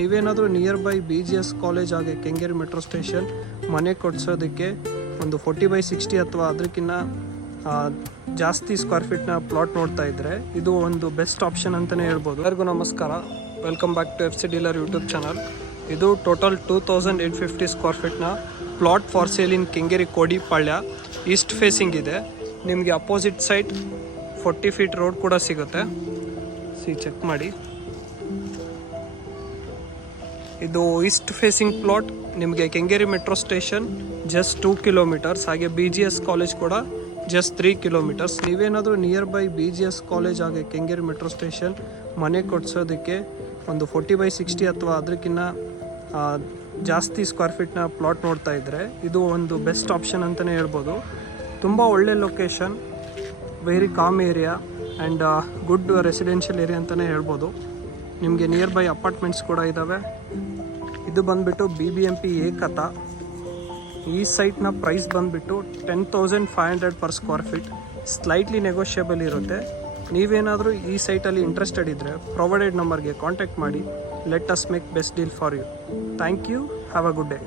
ನೀವೇನಾದರೂ nearby BGS college ಹಾಗೆ Kengeri metro station ಮನೆ ಕೊಡ್ಸೋದಕ್ಕೆ ಒಂದು 40/60 ಅಥವಾ ಅದಕ್ಕಿಂತ ಜಾಸ್ತಿ ಸ್ಕ್ವೇರ್ ಫೀಟ್ನ ಪ್ಲಾಟ್ ನೋಡ್ತಾ ಇದ್ದರೆ ಇದು ಒಂದು ಬೆಸ್ಟ್ ಆಪ್ಷನ್ ಅಂತಲೇ ಹೇಳ್ಬೋದು. ಎಲ್ಲರಿಗೂ ನಮಸ್ಕಾರ, welcome back to FC dealer YouTube channel. ಇದು ಟೋಟಲ್ 2850 ಸ್ಕ್ವೇರ್ ಫೀಟ್ನ plot for sale in Kengeri Kodipalya. East facing ಇದೆ. ನಿಮಗೆ ಅಪೋಸಿಟ್ ಸೈಡ್ 40 ಫೀಟ್ ರೋಡ್ ಕೂಡ ಸಿಗುತ್ತೆ. ಚೆಕ್ ಮಾಡಿ. ಇದು ಈಸ್ಟ್ ಫೇಸಿಂಗ್ ಪ್ಲಾಟ್. ನಿಮಗೆ Kengeri metro station just 2 kilometres, ಹಾಗೆ BGS ಕಾಲೇಜ್ ಕೂಡ ಜಸ್ಟ್ 3 ಕಿಲೋಮೀಟರ್ಸ್. ನೀವೇನಾದರೂ ನಿಯರ್ ಬೈ BGS ಕಾಲೇಜ್ ಹಾಗೆ ಕೆಂಗೇರಿ ಮೆಟ್ರೋ ಸ್ಟೇಷನ್ ಮನೆ ಕೊಡ್ಸೋದಕ್ಕೆ ಒಂದು 40/60 ಅಥವಾ ಅದಕ್ಕಿಂತ ಜಾಸ್ತಿ ಸ್ಕ್ವೇರ್ ಫೀಟ್ನ ಪ್ಲಾಟ್ ನೋಡ್ತಾ ಇದ್ದರೆ ಇದು ಒಂದು ಬೆಸ್ಟ್ ಆಪ್ಷನ್ ಅಂತಲೇ ಹೇಳ್ಬೋದು. ತುಂಬ ಒಳ್ಳೆ location, very calm area and good residential area ಅಂತಲೇ ಹೇಳ್ಬೋದು. ನಿಮಗೆ ನಿಯರ್ ಬೈ ಅಪಾರ್ಟ್ಮೆಂಟ್ಸ್ ಕೂಡ ಇದ್ದಾವೆ. ಇದು ಬಂದುಬಿಟ್ಟು BBMP ಏಕತಾ. ಈ ಸೈಟ್ನ ಪ್ರೈಸ್ ಬಂದುಬಿಟ್ಟು 10,500 per square feet. Slightly negotiable ಇರುತ್ತೆ. ನೀವೇನಾದರೂ ಈ ಸೈಟಲ್ಲಿ ಇಂಟ್ರೆಸ್ಟೆಡ್ ಇದ್ದರೆ ಪ್ರೊವೈಡೆಡ್ ನಂಬರ್ಗೆ ಕಾಂಟ್ಯಾಕ್ಟ್ ಮಾಡಿ. Let us make best deal for you. Thank you. Have a good day.